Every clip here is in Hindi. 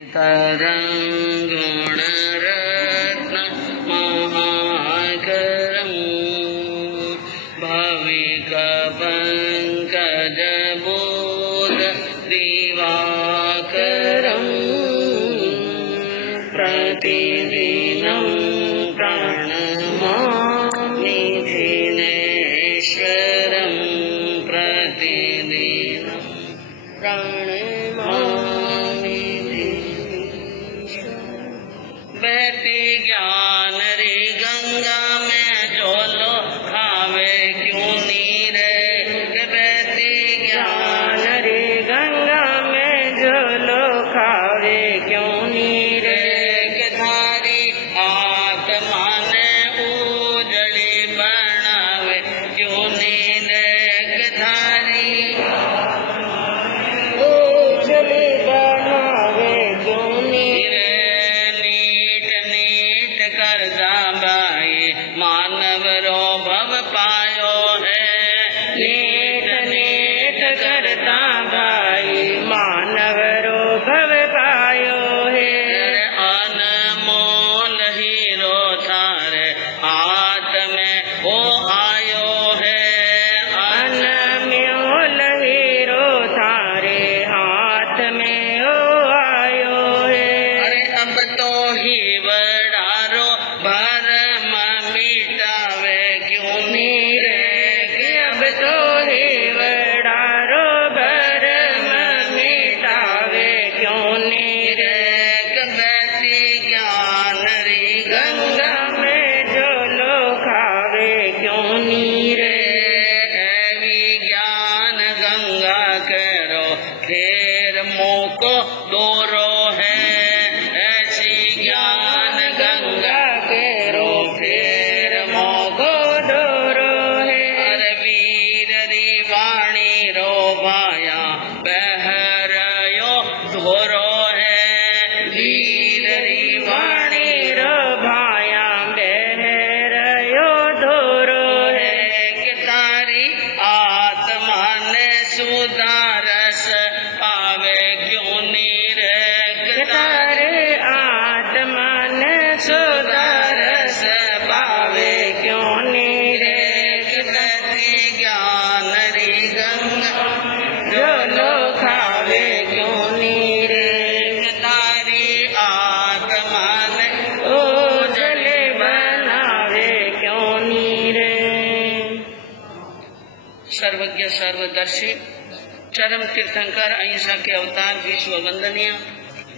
तरङ्गुणरत्न महाकरं भविकपङ्कजबोध दिवाकरं प्रतिदिनं प्रणमामि दिनेश्वरं प्रतिदिनं प्रणमामि। बहती ज्ञान रे गंगा में जोलो खावे क्यों नीरे, बहती ज्ञान रे गंगा में जोलो खावे क्यों नीरे, धारी आत्मा ने उजड़ी बनावे क्यों नीरे, धारी उजड़ी बनावे क्यों नीरे। मानव रो भव पायो है, नीट नीट करता भाई मानव रो भव पायो है। अनमोल हीरो थारे हाथ में वो आयो है, अनमोल हीरो थारे हाथ में वो आयो है। अरे अब तो ही बड़ारो को दोरो है, ऐसी ज्ञान गंगा के रो फेर मोको दोरो है। अरे वीर री वाणी रो भाया बहरयो धोरो है, वीर री वाणी रो भाया बहरयो धोरो है। कि तारी आत्मा ने सुधारस पावे क्यों नीरे, तारे आत्मा ने सुधारस पावे क्यों नीरे। बहती ज्ञान री गंगा जो लो खावे क्यों नीरे, तारी आत्मा ने उजले बनावे क्यों नीरे। सर्वज्ञ सर्वदर्शी चरम तीर्थंकर अहिंसा के अवतार विश्व वंदनीय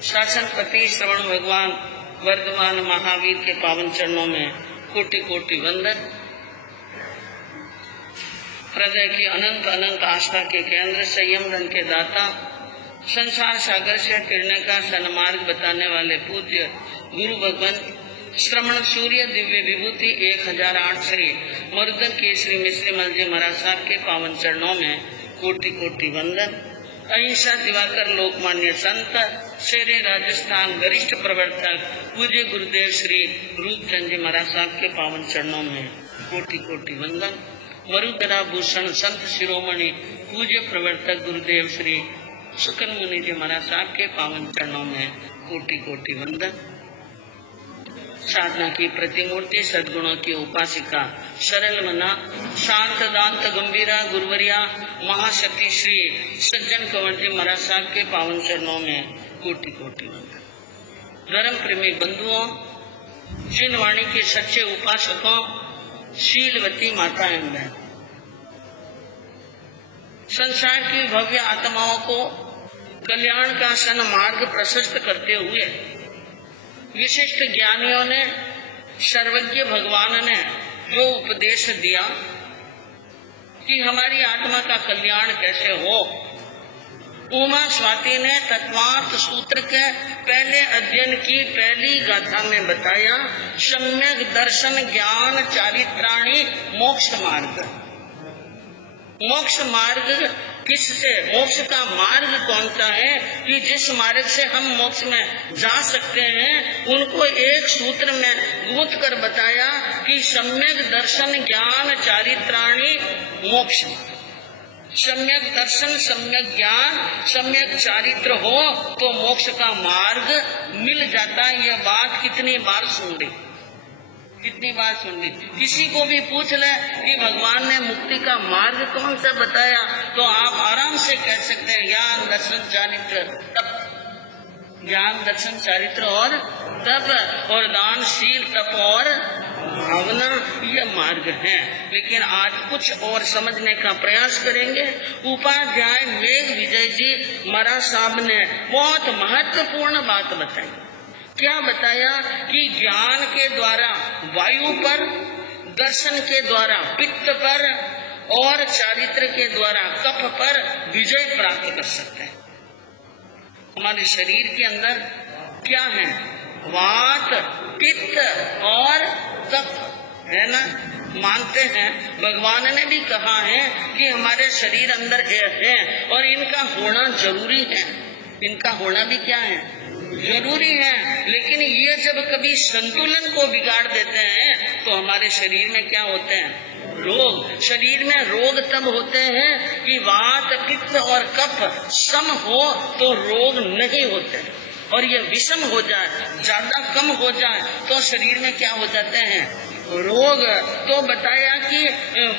शासनपति श्रवण भगवान वर्धमान महावीर के पावन चरणों में कोटि कोटि वंदन। हृदय की अनंत अनंत आस्था के केंद्र, संयम रन के दाता, संसार सागर से तिरने का सन्मार्ग बताने वाले पूज्य गुरु भगवान श्रवण सूर्य दिव्य विभूति 1008 श्री मरुदन केसरी मिश्री मल जी महाराज साहब के पावन चरणों में कोटि कोटि वंदन। अहिंसा दिवाकर लोकमान्य संत शेरे राजस्थान वरिष्ठ प्रवर्तक पूज्य गुरुदेव श्री रूपचंद जी महाराज साहब के पावन चरणों में कोटि कोटि वंदन। मरुदरा भूषण संत शिरोमणि पूज्य प्रवर्तक गुरुदेव श्री सुकन मुनि जी महाराज साहब के पावन चरणों में कोटि कोटि वंदन। साधना की प्रतिमूर्ति सद्गुणों की उपासिका सरल मना शांत दांत गंभीरा गुरुवरिया महाशक्ति श्री सज्जन कंवर जी महाराज साहब के पावन चरणों में कोटि कोटि वंदन। धर्म प्रेमी बंधुओं, चिन्हवाणी के सच्चे उपासकों, शीलवती माताएं बहन, संसार की भव्य आत्माओं को कल्याण का सन्मार्ग प्रशस्त करते हुए विशिष्ट ज्ञानियों ने, सर्वज्ञ भगवान ने जो उपदेश दिया कि हमारी आत्मा का कल्याण कैसे हो, उमा स्वाति ने तत्वार्थ सूत्र के पहले अध्ययन की पहली गाथा में बताया। सम्यक दर्शन ज्ञान चारित्राणी मोक्ष मार्ग। मोक्ष मार्ग किससे, मोक्ष का मार्ग कौन सा है कि जिस मार्ग से हम मोक्ष में जा सकते हैं, उनको एक सूत्र में गूंथ कर बताया कि सम्यक दर्शन ज्ञान चारित्राणी मोक्ष। सम्यक दर्शन, सम्यक ज्ञान, सम्यक चारित्र हो तो मोक्ष का मार्ग मिल जाता है। यह बात कितनी बार सुन ली, कितनी बार सुन ली। किसी को भी पूछ ले कि भगवान ने मुक्ति का मार्ग कौन सा बताया, तो आप आराम से कह सकते हैं ज्ञान दर्शन चारित्र तप, ज्ञान दर्शन चारित्र और तप, और दान शील तप और भावना, ये मार्ग है। लेकिन आज कुछ और समझने का प्रयास करेंगे। उपाध्याय मेघ विजय जी महाराज साहब ने बहुत महत्वपूर्ण बात बताई। क्या बताया कि ज्ञान के द्वारा वायु पर, दर्शन के द्वारा पित्त पर और चारित्र के द्वारा कफ पर विजय प्राप्त कर सकते हैं। हमारे शरीर के अंदर क्या है? वात, पित्त और कफ है ना। मानते हैं, भगवान ने भी कहा है कि हमारे शरीर अंदर है और इनका होना जरूरी है। इनका होना भी क्या है? जरूरी है। लेकिन ये जब कभी संतुलन को बिगाड़ देते हैं तो हमारे शरीर में क्या होते हैं? रोग। शरीर में रोग तब होते हैं कि वात, पित्त और कफ सम हो तो रोग नहीं होते, और ये विषम हो जाए, ज्यादा कम हो जाए तो शरीर में क्या हो जाते हैं? रोग। तो बताया कि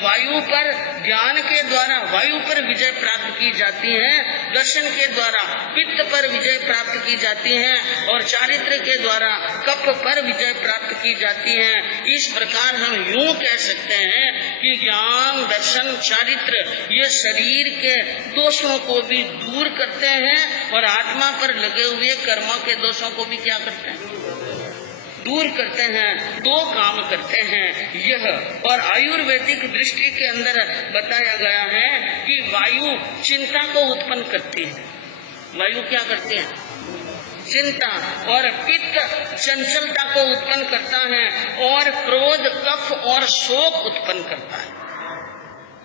वायु पर ज्ञान के द्वारा वायु पर विजय प्राप्त की जाती है, दर्शन के द्वारा पित्त पर विजय प्राप्त की जाती है और चारित्र के द्वारा कफ पर विजय प्राप्त की जाती है। इस प्रकार हम यूं कह सकते हैं कि ज्ञान दर्शन चारित्र ये शरीर के दोषों को भी दूर करते हैं और आत्मा पर लगे हुए कर्मों के दोषों को भी क्या करते हैं? दूर करते हैं। दो काम करते हैं यह। और आयुर्वेदिक दृष्टि के अंदर बताया गया है कि वायु चिंता को उत्पन्न करती है। वायु क्या करती है? चिंता। और पित्त चंचलता को उत्पन्न करता है और क्रोध, कफ और शोक उत्पन्न करता है।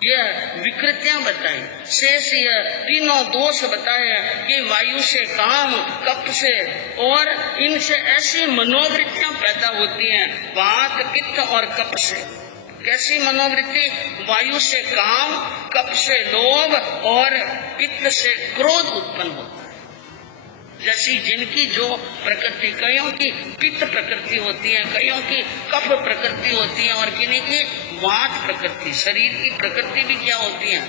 यह विकृतियां बताई। शेष यह तीनों दोष बताए कि वायु से काम, कफ से और इनसे ऐसी मनोवृत्तियां पैदा होती हैं, वात, पित्त और कफ से। कैसी मनोवृत्ति? वायु से काम, कफ से लोभ और पित्त से क्रोध उत्पन्न होता है। जैसी जिनकी जो प्रकृति, कईयों की पित्त प्रकृति होती है, कईयों की कफ प्रकृति होती है और किन्हीं की वात प्रकृति। शरीर की प्रकृति भी क्या होती है?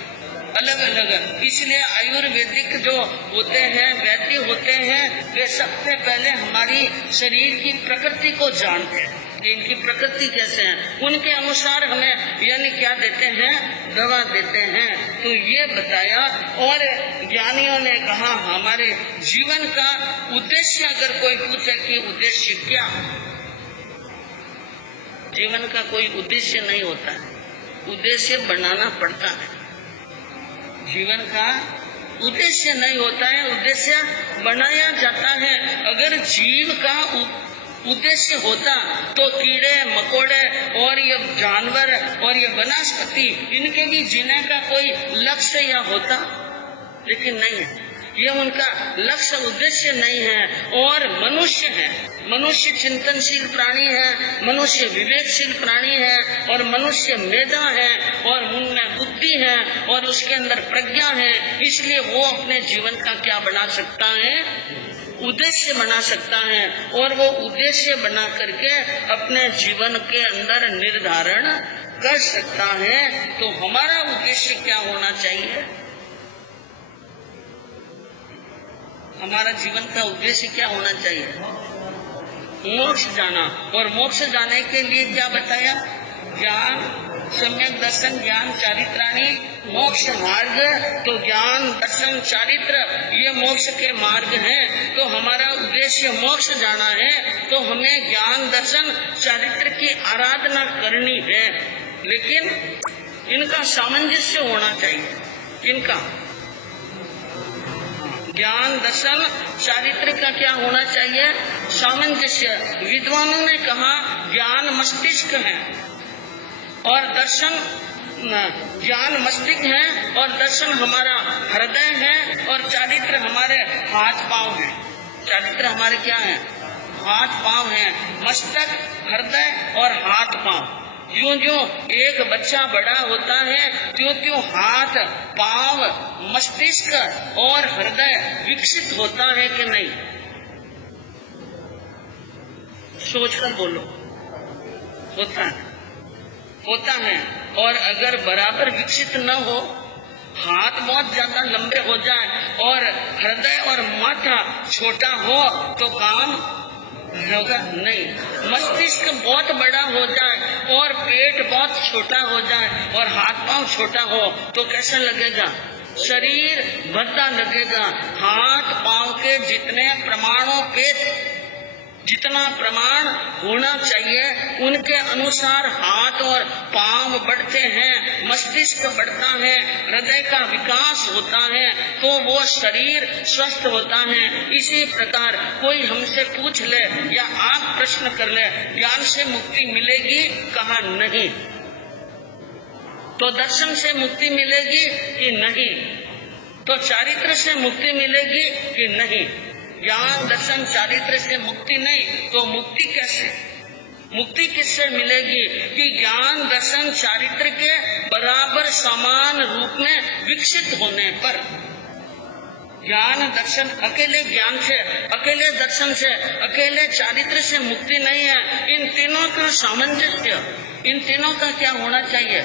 अलग अलग। इसलिए आयुर्वेदिक जो होते हैं, वैद्य होते हैं, वे सबसे पहले हमारी शरीर की प्रकृति को जानते हैं कि इनकी प्रकृति कैसे है। उनके अनुसार हमें यानी क्या देते हैं? दवा देते हैं। तो ये बताया। और ज्ञानियों ने कहा हमारे जीवन का उद्देश्य अगर कोई पूछे कि उद्देश्य क्या? जीवन का कोई उद्देश्य नहीं होता है, उद्देश्य बनाना पड़ता है। जीवन का उद्देश्य नहीं होता है, उद्देश्य बनाया जाता है। अगर जीव का उद्देश्य होता तो कीड़े मकोड़े और ये जानवर और ये वनस्पति इनके भी जीने का कोई लक्ष्य या होता, लेकिन नहीं है। ये उनका लक्ष्य उद्देश्य नहीं है। और मनुष्य है, मनुष्य चिंतनशील प्राणी है, मनुष्य विवेकशील प्राणी है और मनुष्य मेधा है और उनमें बुद्धि है और उसके अंदर प्रज्ञा है। इसलिए वो अपने जीवन का क्या बना सकता है? उद्देश्य बना सकता है। और वो उद्देश्य बना करके अपने जीवन के अंदर निर्धारण कर सकता है। तो हमारा उद्देश्य क्या होना चाहिए? हमारा जीवन का उद्देश्य क्या होना चाहिए? मोक्ष जाना। और मोक्ष जाने के लिए क्या बताया? ज्ञान, सम्यक दर्शन, ज्ञान चारित्राणि मोक्ष मार्ग। तो ज्ञान दर्शन चारित्र ये मोक्ष के मार्ग हैं। तो हमारा उद्देश्य मोक्ष जाना है तो हमें ज्ञान दर्शन चारित्र की आराधना करनी है। लेकिन इनका सामंजस्य होना चाहिए। इनका ज्ञान दर्शन चारित्र का क्या होना चाहिए? सामंजस्य। विद्वानों ने कहा ज्ञान मस्तिष्क है और दर्शन, ज्ञान मस्तिष्क है और दर्शन हमारा हृदय है और चारित्र हमारे हाथ पांव है। चारित्र हमारे क्या है? हाथ पांव है। मस्तक, हृदय और हाथ पांव ज्यों ज्यों एक बच्चा बड़ा होता है त्यों त्यों हाथ, पांव, मस्तिष्क और हृदय विकसित होता है कि नहीं? सोचकर बोलो। होता है, होता है। और अगर बराबर विकसित न हो, हाथ बहुत ज्यादा लंबे हो जाए और हृदय और माथा छोटा हो तो काम होगा नहीं। मस्तिष्क बहुत बड़ा हो जाए और पेट बहुत छोटा हो जाए और हाथ पांव छोटा हो तो कैसा लगेगा? शरीर भद्दा लगेगा। हाथ पांव के जितने प्रमाणों पे जितना प्रमाण होना चाहिए उनके अनुसार हाथ और पांव बढ़ते हैं, मस्तिष्क बढ़ता है, हृदय का विकास होता है तो वो शरीर स्वस्थ होता है। इसी प्रकार कोई हमसे पूछ ले या आप प्रश्न कर ले, ज्ञान से मुक्ति मिलेगी? कहा नहीं। तो दर्शन से मुक्ति मिलेगी कि नहीं? तो चारित्र से मुक्ति मिलेगी कि नहीं? ज्ञान दर्शन चारित्र से मुक्ति नहीं तो मुक्ति कैसे? मुक्ति किससे मिलेगी? कि ज्ञान दर्शन चारित्र के बराबर समान रूप में विकसित होने पर। ज्ञान दर्शन अकेले ज्ञान से, अकेले दर्शन से, अकेले चारित्र से मुक्ति नहीं है। इन तीनों का सामंजस्य, इन तीनों का क्या होना चाहिए?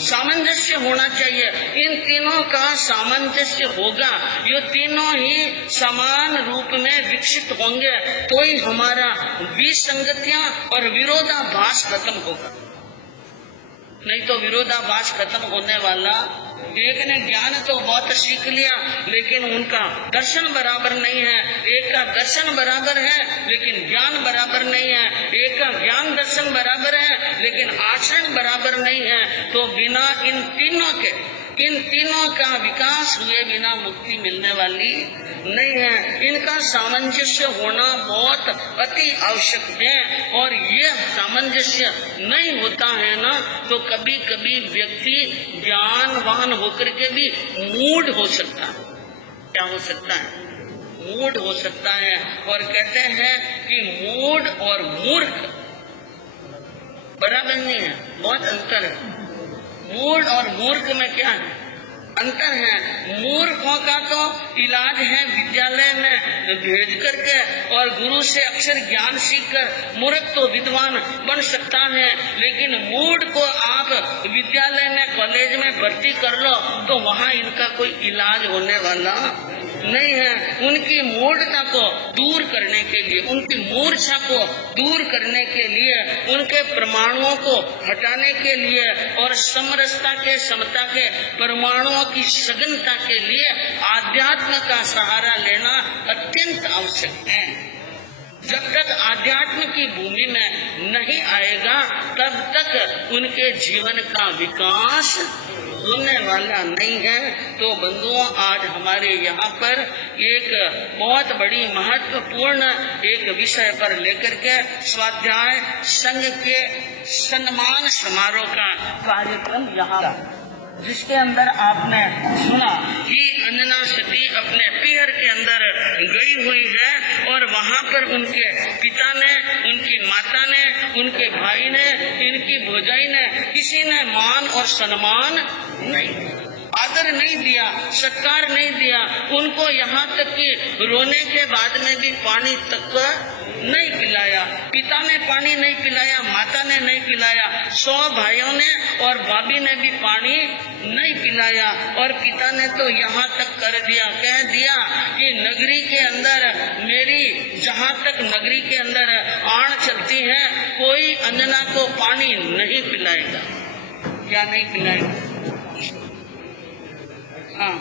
सामंजस्य होना चाहिए। इन तीनों का सामंजस्य होगा, ये तीनों ही समान रूप में विकसित होंगे तो ही हमारा विसंगतियां और विरोधाभास खत्म होगा। नहीं तो विरोधाभास खत्म होने वाला। एक ने ज्ञान तो बहुत सीख लिया लेकिन उनका दर्शन बराबर नहीं है, एक का दर्शन बराबर है लेकिन ज्ञान बराबर नहीं है, एक का ज्ञान दर्शन बराबर है लेकिन आचरण बराबर नहीं है। तो बिना इन तीनों के, इन तीनों का विकास हुए बिना मुक्ति मिलने वाली नहीं है। इनका सामंजस्य होना बहुत अति आवश्यक है और ये सामंजस्य नहीं होता है ना तो कभी कभी व्यक्ति ज्ञानवान होकर के भी मूढ़ हो सकता है। क्या हो सकता है? मूढ़ हो सकता है। और कहते हैं कि मूढ़ और मूर्ख बराबर नहीं है, बहुत अंतर है। मूढ़ और मूर्ख में क्या है? अंतर है। मूर्खों का तो इलाज है विद्यालय में भेज करके और गुरु से अक्षर ज्ञान सीखकर मूर्ख तो विद्वान बन सकता है, लेकिन मूढ़ को आप विद्यालय में कॉलेज में भर्ती कर लो तो वहाँ इनका कोई इलाज होने वाला नहीं है। उनकी मूढ़ता को दूर करने के लिए, उनकी मूर्छा को दूर करने के लिए, उनके प्रमाणुओं को हटाने के लिए और समरसता के, समता के, परमाणुओं की सघनता के लिए आध्यात्म का सहारा लेना अत्यंत आवश्यक है। जब तक आध्यात्म की भूमि में नहीं आएगा तब तक उनके जीवन का विकास होने वाला नहीं है। तो बंधुओं, आज हमारे यहाँ पर एक बहुत बड़ी महत्वपूर्ण एक विषय पर लेकर के स्वाध्याय संघ के सम्मान समारोह का कार्यक्रम यहाँ, जिसके अंदर आपने सुना कि अंजना सती अपने पीहर के अंदर गई हुई है और वहाँ पर उनके पिता ने, उनकी माता ने, उनके भाई ने, इनकी भौजाई ने, किसी ने मान और सम्मान नहीं, आदर नहीं दिया, सत्कार नहीं दिया। उनको यहाँ तक कि रोने के बाद में भी पानी तक नहीं पिलाया। पिता ने पानी नहीं पिलाया, माता ने नहीं पिलाया, 100 भाइयों ने और भाभी ने भी पानी नहीं पिलाया। और पिता ने तो यहाँ तक कर दिया, कह दिया कि नगरी के अंदर मेरी, जहाँ तक नगरी के अंदर आड़ चलती है, कोई अंजना को पानी नहीं पिलाएगा। क्या नहीं पिलाएगा? हाँ,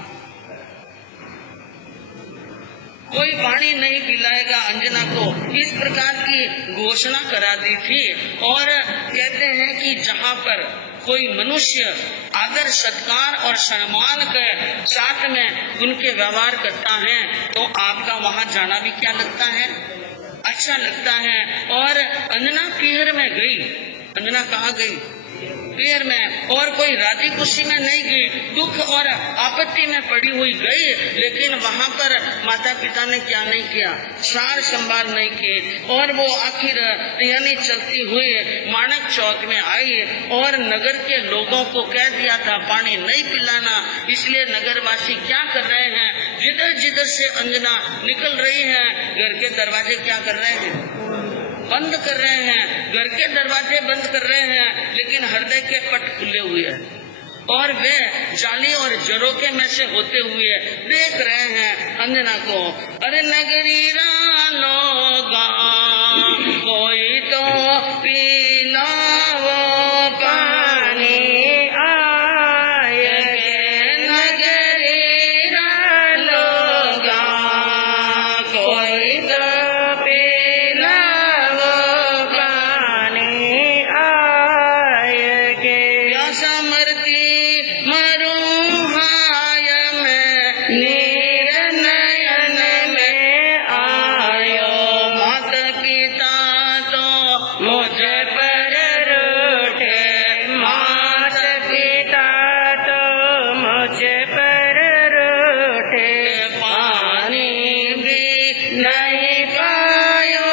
कोई पानी नहीं पिलाएगा अंजना को, इस प्रकार की घोषणा करा दी थी। और कहते हैं कि जहाँ पर कोई मनुष्य आदर, सत्कार और सम्मान के साथ में उनके व्यवहार करता है तो आपका वहाँ जाना भी क्या लगता है? अच्छा लगता है। और अंजना पीहर में गई। अंजना कहाँ गई? पैर में और कोई राजी खुशी में नहीं गई, दुख और आपत्ति में पड़ी हुई गई, लेकिन वहाँ पर माता पिता ने क्या नहीं किया, सार संभाल नहीं की। और वो आखिर यानी चलती हुई माणक चौक में आई और नगर के लोगों को कह दिया था पानी नहीं पिलाना। इसलिए नगरवासी क्या कर रहे हैं, जिधर जिधर से अंजना निकल रही है, घर के दरवाजे क्या कर रहे हैं, बंद कर रहे हैं। घर के दरवाजे बंद कर रहे हैं, लेकिन हृदय के पट खुले हुए हैं और वे जाली और झरोखे में से होते हुए देख रहे हैं अंजना को। अरे नगरी लोगा कोई तो पिलाओ पानी आएगे, नगरी लोगा कोई तो पिलाओ पानी आएगे। प्यासा मरती मरूं हाय में, नीर नयन में आयो। माता पिता तो मुझे पर रूठे, माता पिता तो मुझे पर रूठे। पानी भी नहीं पायो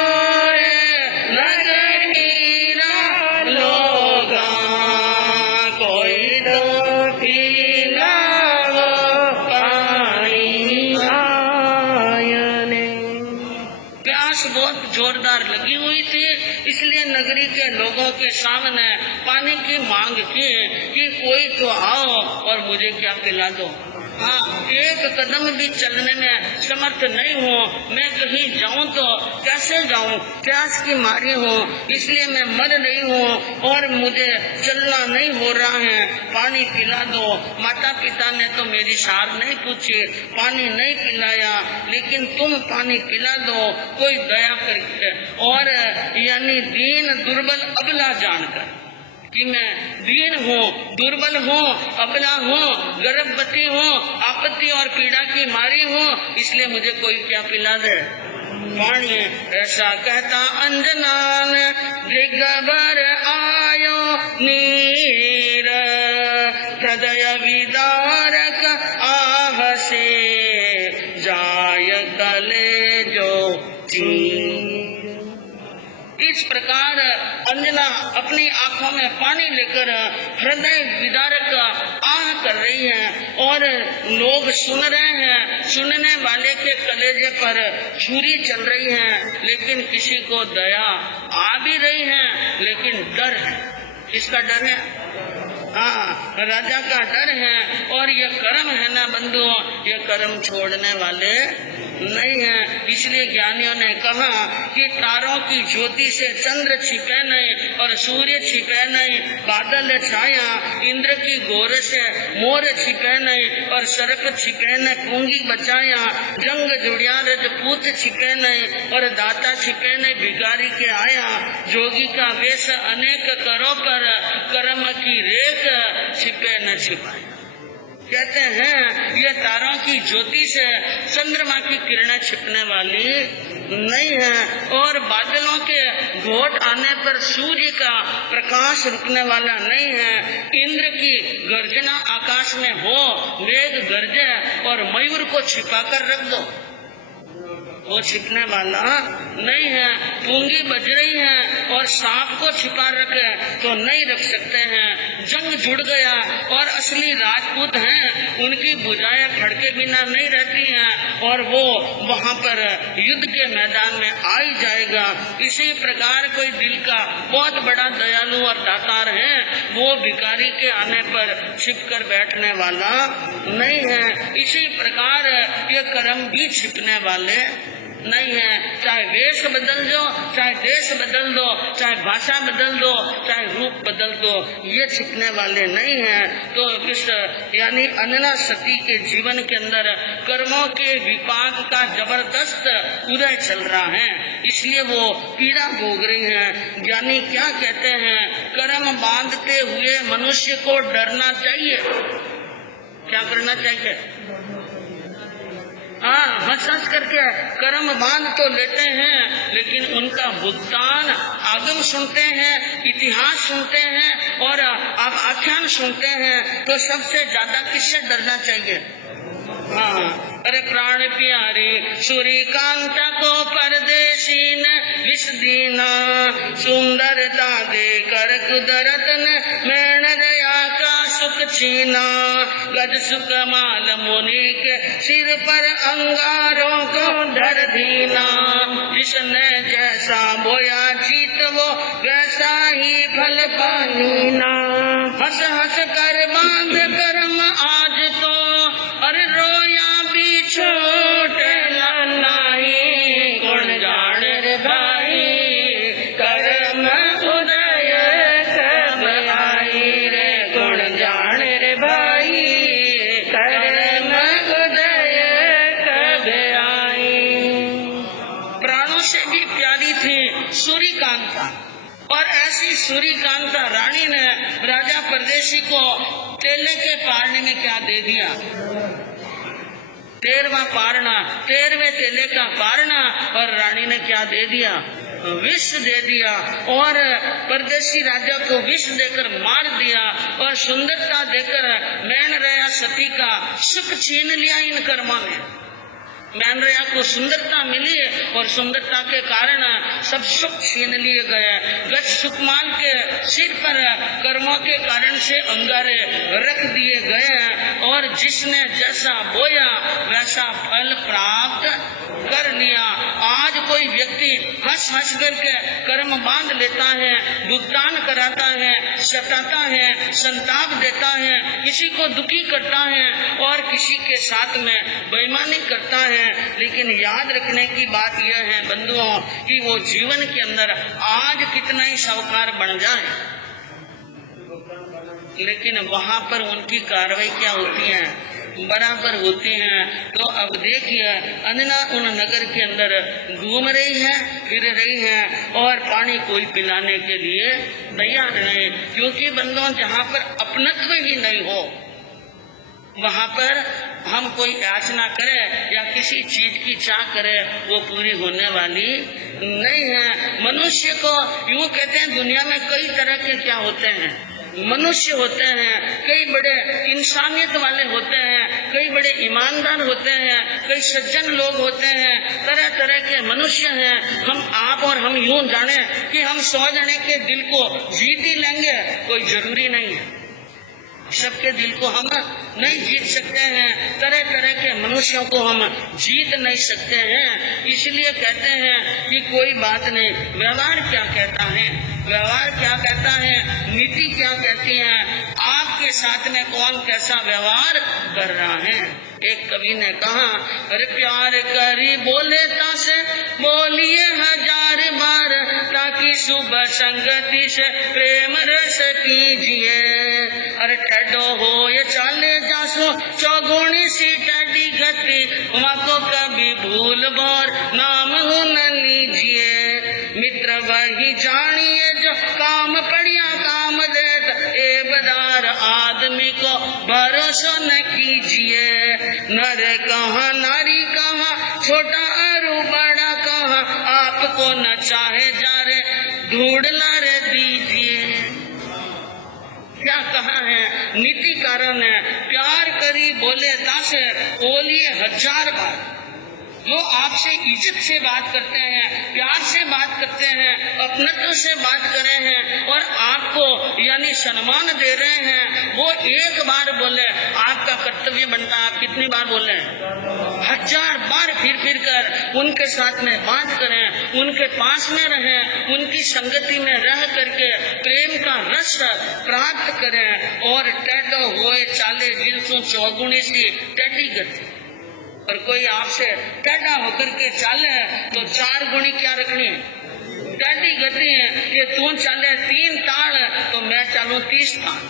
रे नगरी लोगा कोई तो पिलाओ पानी आयने। प्यास बहुत जोरदार लगी हुई थी, इसलिए नगरी के लोगों के सामने पानी की मांग की कि कोई तो आओ और मुझे क्या पिला दो। हाँ, एक कदम भी चलने में समर्थ नहीं हूँ, मैं कहीं जाऊँ तो कैसे जाऊँ, प्यास की मारी हूँ, इसलिए मैं मर रही हूँ और मुझे चलना नहीं हो रहा है, पानी पिला दो। माता पिता ने तो मेरी सार नहीं पूछी, पानी नहीं पिलाया, लेकिन तुम पानी पिला दो कोई दया करके। और यानी दीन दुर्बल अबला जानकर कि मैं दीन हूँ, दुर्बल हूँ, अबला हूँ, गर्भवती हूँ, आपत्ति और पीड़ा की मारी हूँ, इसलिए मुझे कोई क्या पिला दे पानी। ऐसा कहता अंजना ने दिगबर आयो नीर, हृदय विदारक आह से जाय कले जो इस प्रकार अंजना अपनी आंखों में पानी लेकर हृदय विदारक आह कर रही है और लोग सुन रहे हैं, सुनने वाले के कलेजे पर छुरी चल रही है, लेकिन किसी को दया आ भी रही है, लेकिन डर है। किसका डर है? हाँ, राजा का डर है। और ये कर्म है ना बंधुओं, ये कर्म छोड़ने वाले नहीं है। इसलिए ज्ञानियों ने कहा कि तारों की ज्योति से चंद्र छिपे नहीं और सूर्य छिपे नहीं, बादल छाया इंद्र की गोर से मोर छिपे नहीं और सरक छिपे न पूंगी बचाया, जंग जुड़िया रजपूत छिपे नहीं और दाता छिपे नहीं भिखारी के आया, जोगी का वेश अनेक करो पर कर्म की रेख छिपे न छिपाए। कहते हैं ये तारों की ज्योति से चंद्रमा की किरणें छिपने वाली नहीं है और बादलों के घोट आने पर सूर्य का प्रकाश रुकने वाला नहीं है। इंद्र की गर्जना आकाश में हो, मेघ गरजे और मयूर को छिपाकर रख दो, वो छिपने वाला नहीं है। पूंगी बज रही है और सांप को छिपा रखे तो नहीं रख सकते हैं। जंग जुड़ गया और असली राजपूत हैं, उनकी भुजाएं फड़के बिना नहीं रहती हैं और वो वहाँ पर युद्ध के मैदान में आ ही जाएगा। इसी प्रकार कोई दिल का बहुत बड़ा दयालु और दातार है, वो भिखारी के आने पर छिप कर बैठने वाला नहीं है। इसी प्रकार ये कर्म भी छिपने वाले नहीं है। चाहे वेश बदल दो, चाहे देश बदल दो, चाहे भाषा बदल दो, चाहे रूप बदल दो, ये छिपने वाले नहीं हैं। तो इस यानी अंजना सती के जीवन के अंदर कर्मों के विपाक का जबरदस्त उदय चल रहा है, इसलिए वो पीड़ा भोग रही हैं। ज्ञानी क्या कहते हैं, कर्म बांधते हुए मनुष्य को डरना चाहिए। क्या करना चाहिए? हंस हंस करके कर्म बांध तो लेते हैं, लेकिन उनका भुगतान आगम सुनते हैं, इतिहास सुनते हैं और आप आख्यान सुनते हैं तो सबसे ज्यादा किससे डरना चाहिए? अरे प्राण प्यारे सूर्यकांता को परदेशी न विष दीना, सुंदरता दे कर कुदरत न मैण दया का सुख छीना, गज सुख माल मुनि के सिर पर अंगारों को धर दीना, जिसने जैसा बोया जीत वो वैसा ही फल पानीना, हंस हंस कर बांध कर्म आज तो अरे रोया भी छोट नहीं, गुण जान रे भाई कर्म उदय कब आई रे, गुण जान रे भाई कर्म उदय कब आई। प्राणों से भी प्यारी थी सूर्यकांता, और ऐसी सूर्यकांता रानी ने राजा परदेशी को केले के पारने में क्या दे दिया? 13वां पारना, 13वें केले का पारना, और रानी ने क्या दे दिया? विष दे दिया, और परदेशी राजा को विष देकर मार दिया, और सुंदरता देकर मैन रया सती का सुख छीन लिया इन कर्मों ने। मैनरया को सुंदरता मिली और सुंदरता के कारण सब सुख छीन लिए गए। गज सुकमाल के सिर पर कर्मों के कारण से अंगारे रख दिए गए, और जिसने जैसा बोया वैसा फल प्राप्त कर लिया। आज कोई व्यक्ति हंस हंस करके कर्म बांध लेता है, भुगतान कराता है, सताता है, संताप देता है, किसी को दुखी करता है और किसी के साथ में बेईमानी करता है। लेकिन याद रखने की बात यह है बंधुओं कि वो जीवन के अंदर आज कितना ही साहूकार बन जाए, लेकिन वहाँ पर उनकी कार्रवाई क्या होती है? बराबर होती हैं। तो अब देखिए अन्ना उन नगर के अंदर घूम रही है, फिर रही है, और पानी कोई पिलाने के लिए तैयार नहीं, क्योंकि बंधुओं जहाँ पर अपनत्व ही नहीं हो वहाँ पर हम कोई याचना करें या किसी चीज की चाह करें वो पूरी होने वाली नहीं है। मनुष्य को यूँ कहते हैं दुनिया में कई तरह के क्या होते हैं? मनुष्य होते हैं, कई बड़े इंसानियत वाले होते हैं, कई बड़े ईमानदार होते हैं, कई सज्जन लोग होते हैं, तरह तरह के मनुष्य हैं। हम आप और हम यूं जाने कि हम 100 जने के दिल को जीत ही लेंगे, कोई जरूरी नहीं है। सबके दिल को हम नहीं जीत सकते हैं, तरह तरह के मनुष्यों को हम जीत नहीं सकते हैं। इसलिए कहते हैं कि कोई बात नहीं, व्यवहार क्या कहता है, व्यवहार क्या कहता है, नीति क्या कहती है, आपके साथ में कौन कैसा व्यवहार कर रहा है। एक कवि ने कहा, अरे प्यार करी बोले तासे बोलिए 1000 बार, ताकि सुबह संगति से प्रेम रस कीजिए। अरे ठडो हो ये चाले जासो चौगुणी सी टडी गति, वहाँ को कभी भूल भोर नाम हो न लीजिए। मित्र वही जानिए जो काम पड़िया काम देत, ए बदार आदमी को भरोसा न कीजिए। नर कहाँ नारी कहाँ, छोटा अरु बड़ा कहाँ, आपको न चाहे जा रे ढूंढ ला रे दीजिए। क्या कहा है? नीति कारण है, प्यार करी बोले तासे बोलिए 1000 बार। जो आपसे इज्जत से बात करते हैं, प्यार से बात करते हैं, अपनत्व से बात कर रहे हैं और आपको यानी सम्मान दे रहे हैं, वो एक बार बोले आपका कर्तव्य बनता है आप कितनी बार बोले? 1000 बार फिर फिर कर उनके साथ में बात करें, उनके पास में रहें, उनकी संगति में रह करके प्रेम का रस प्राप्त करें। और टेढ़ो होए चाले जिनसों चौगुनी सी टेढ़ी गति। और कोई आपसे टेढ़ा होकर के चाले तो 4 गुणी क्या रखनी है? टेढ़ी गति है कि तू चाले 3 ताल तो मैं चलूं 30 ताल,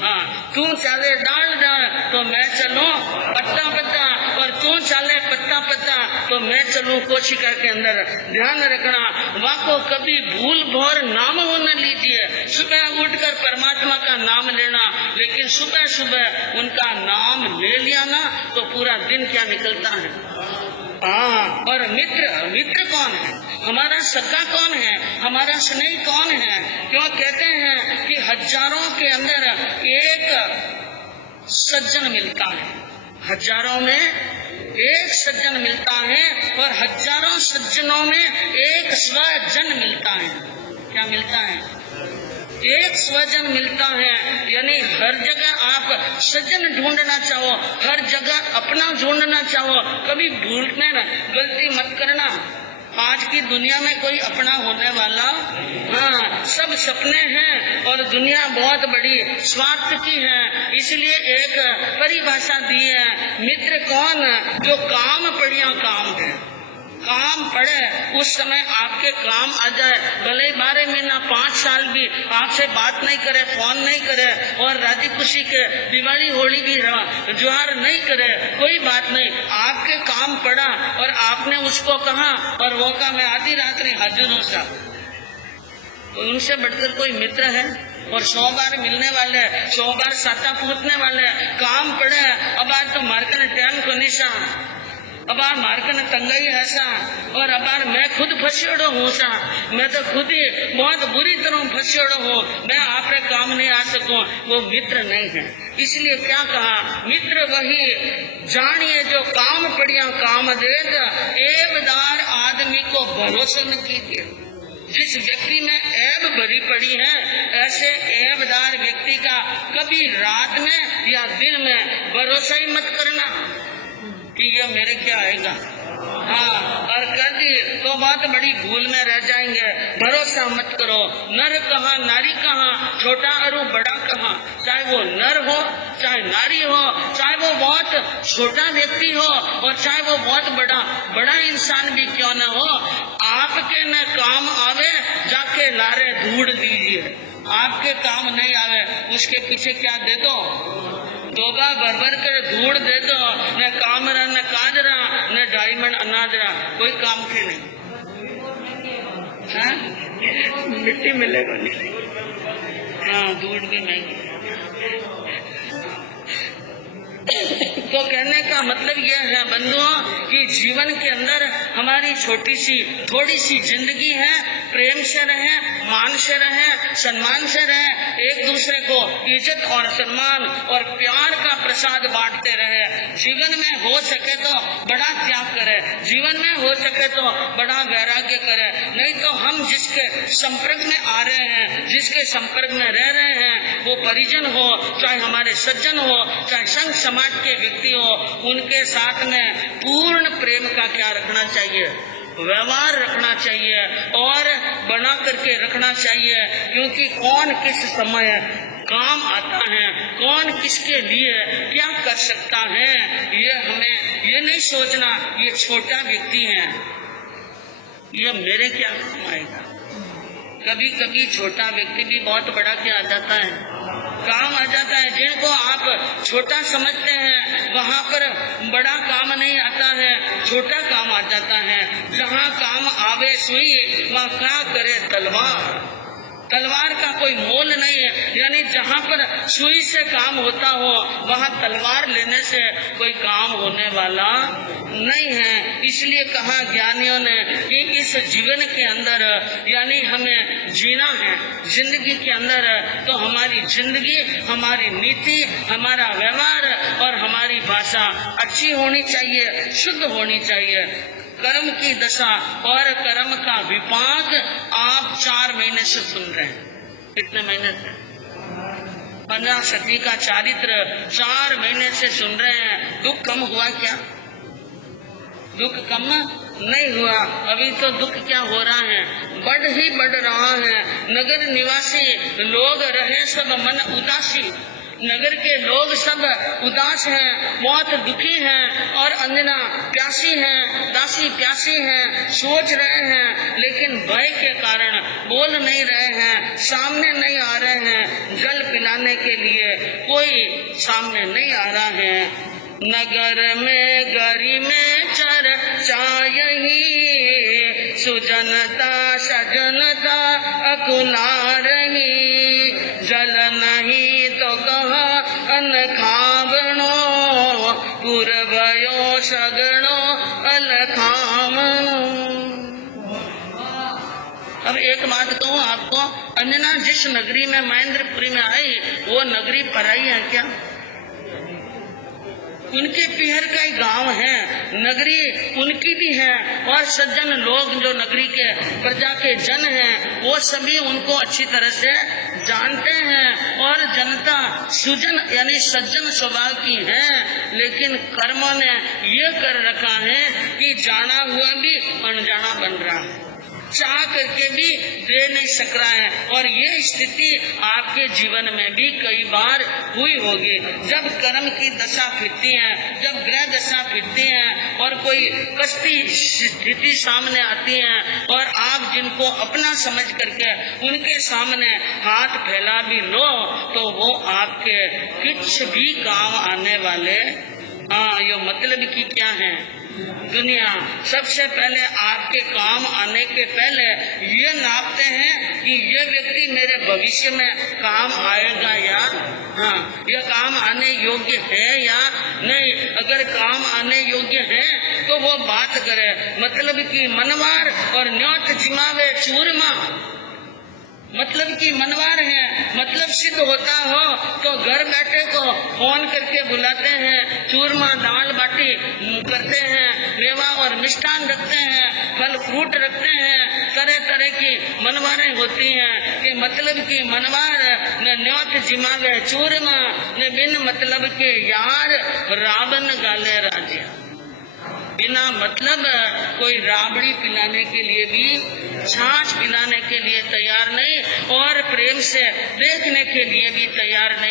हाँ तू चाले डाल डाल तो मैं चलूं पत्ता पत्ता, और तू चाले पत्ता पत्ता तो मैं चलूं कोशिका के अंदर। ध्यान रखना, वहाँ को कभी भूल भोर नाम वो न लीजिए। सुबह उठकर परमात्मा का नाम लेना, लेकिन सुबह सुबह उनका नाम ले लिया ना तो पूरा दिन क्या निकलता है। और मित्र कौन है, हमारा सगा कौन है, हमारा स्नेही कौन है। क्यों कहते हैं कि हजारों के अंदर एक सज्जन मिलता है, हजारों में एक सज्जन मिलता है, और हजारों सज्जनों में एक स्वजन मिलता है। क्या मिलता है? एक स्वजन मिलता है। यानी हर जगह आप सज्जन ढूंढना चाहो, हर जगह अपना ढूंढना चाहो, कभी भूलने न, गलती मत करना। आज की दुनिया में कोई अपना होने वाला, सब सपने हैं और दुनिया बहुत बड़ी स्वार्थ की है। इसलिए एक परिभाषा दी है, मित्र कौन? जो काम पड़िया काम है, काम पड़े उस समय आपके काम आ जाए, भले 12 महीना 5 साल भी आपसे बात नहीं करे, फोन नहीं करे, और राजी खुशी के दिवाली होली भी जुहार नहीं करे, कोई बात नहीं, आपके काम पड़ा और आपने उसको कहा और वो कहा मैं आधी रात नहीं हाजिर हूँ साहब, तो उनसे बढ़कर कोई मित्र है? और 100 बार मिलने वाले, 100 बार साता पूछने वाले, काम पड़े अब आज तो मार्कन टैन को निशा, अब आप मार्कन तंगई है सा, और अब मैं खुद फंसियोड़ो हूँ सा, मैं तो खुद ही बहुत बुरी तरह फंसियोड़ो हूँ, मैं आपके काम नहीं आ सकूं। वो मित्र नहीं है। इसलिए क्या कहा, मित्र वही जानिए जो काम पड़िया काम देत, ऐबदार आदमी को भरोसा न कीजिए। जिस व्यक्ति में ऐब भरी पड़ी है, ऐसे ऐबदार व्यक्ति का कभी रात में या दिन में भरोसा ही मत करना कि ये मेरे क्या आएगा। और कर दिए तो बात बड़ी भूल में रह जाएंगे। भरोसा मत करो। नर कहाँ नारी कहाँ, छोटा और बड़ा कहाँ, चाहे वो नर हो चाहे नारी हो, चाहे वो बहुत छोटा व्यक्ति हो और चाहे वो बहुत बड़ा इंसान भी क्यों न हो, आपके न काम आवे जाके लारे ढूंढ दीजिए। आपके काम नहीं आवे उसके पीछे क्या दे दो, दोबा भर कर धूड़ दे दो, न कामरा न काजरा न डायमंड अनाजरा, कोई काम के नहीं। मिट्टी मिलेगा नहीं, धूड़ भी महंगी। तो कहने का मतलब यह है बंधुओं कि जीवन के अंदर हमारी छोटी सी थोड़ी सी जिंदगी है, प्रेम से रहे, मान से रहे, सम्मान से रहे, एक दूसरे को इज्जत और सम्मान और प्यार का प्रसाद बांटते रहे। जीवन में हो सके तो बड़ा त्याग करे, जीवन में हो सके तो बड़ा वैराग्य करे। नहीं तो हम जिसके संपर्क में आ रहे हैं, जिसके संपर्क में रह रहे हैं, वो परिजन हो चाहे हमारे सज्जन हो चाहे संघ समाज के व्यक्ति हो, उनके साथ में पूर्ण प्रेम का क्या रखना चाहिए, व्यवहार रखना चाहिए और बना करके रखना चाहिए। क्योंकि कौन किस समय काम आता है, कौन किसके लिए क्या कर सकता है, ये हमें ये नहीं सोचना ये छोटा व्यक्ति है, ये मेरे क्या काम आएगा। कभी कभी छोटा व्यक्ति भी बहुत बड़ा क्या आ जाता है, काम आ जाता है। जिनको आप छोटा समझते हैं वहाँ पर बड़ा काम नहीं आता है, छोटा काम आ जाता है। जहाँ काम आवे सुई वहाँ क्या करे तलवार, तलवार का कोई मोल नहीं है। यानी जहाँ पर सुई से काम होता हो वहाँ तलवार लेने से कोई काम होने वाला नहीं है। इसलिए कहा ज्ञानियों ने कि इस जीवन के अंदर यानी हमें जीना है, जिंदगी के अंदर तो हमारी जिंदगी, हमारी नीति, हमारा व्यवहार और हमारी भाषा अच्छी होनी चाहिए, शुद्ध होनी चाहिए। कर्म की दशा और कर्म का विपाक आप 4 महीने से सुन रहे हैं। कितने महीने से? 15 सदी का चारित्र 4 महीने से सुन रहे हैं। दुख कम हुआ क्या? दुख कम नहीं हुआ। अभी तो दुख क्या हो रहा है, बढ़ रहा है। नगर निवासी लोग रहे सब मन उदासी, नगर के लोग सब उदास हैं, बहुत दुखी हैं और अंजना प्यासी हैं, दासी प्यासी हैं, सोच रहे हैं लेकिन भय के कारण बोल नहीं रहे हैं, सामने नहीं आ रहे हैं। जल पिलाने के लिए कोई सामने नहीं आ रहा है। नगर में गरी में चर्चा जनता सजनता अकुलारही, जल नहीं तो कहा अन्न खावणो, पुरभयो सगणो अलखामणो। अब एक बात कहूँ आपको, अंजना जिस नगरी में महेंद्रपुरी में आई वो नगरी पराई है क्या? उनके पीहर का ही गांव है, नगरी उनकी भी है, और सज्जन लोग जो नगरी के प्रजा के जन हैं वो सभी उनको अच्छी तरह से जानते हैं, और जनता सुजन यानी सज्जन स्वभाव की है, लेकिन कर्मों ने ये कर रखा है कि जाना हुआ भी अनजाना बन रहा है, चाह करके भी दे नहीं सक रहा है। और ये स्थिति आपके जीवन में भी कई बार हुई होगी। जब कर्म की दशा फिरती है, जब ग्रह दशा फिरती है और कोई कष्टी स्थिति सामने आती है, और आप जिनको अपना समझ करके उनके सामने हाथ फैला भी लो तो वो आपके कुछ भी काम आने वाले। ये मतलब की क्या है, दुनिया सबसे पहले आपके काम आने के पहले ये नापते हैं कि ये व्यक्ति मेरे भविष्य में काम आएगा या यह काम आने योग्य है या नहीं। अगर काम आने योग्य है तो वो बात करे, मतलब कि मनवार और न्योत जिमावे चूरमा, मतलब कि मनवार है, मतलब सिद्ध होता हो तो घर बैठे को फोन करके बुलाते हैं, चूरमा दाल बाटी करते हैं, मेवा और मिष्ठान रखते हैं, फल फ्रूट रखते हैं, तरह तरह की मनवारें होती हैं कि मतलब कि मनवार न न्योत जिमावे चूरमा, न बिन मतलब के यार रावण गाले राजिया। बिना मतलब कोई राबड़ी पिलाने के लिए भी, छाछ पिलाने के लिए तैयार नहीं, और प्रेम से देखने के लिए भी तैयार नहीं।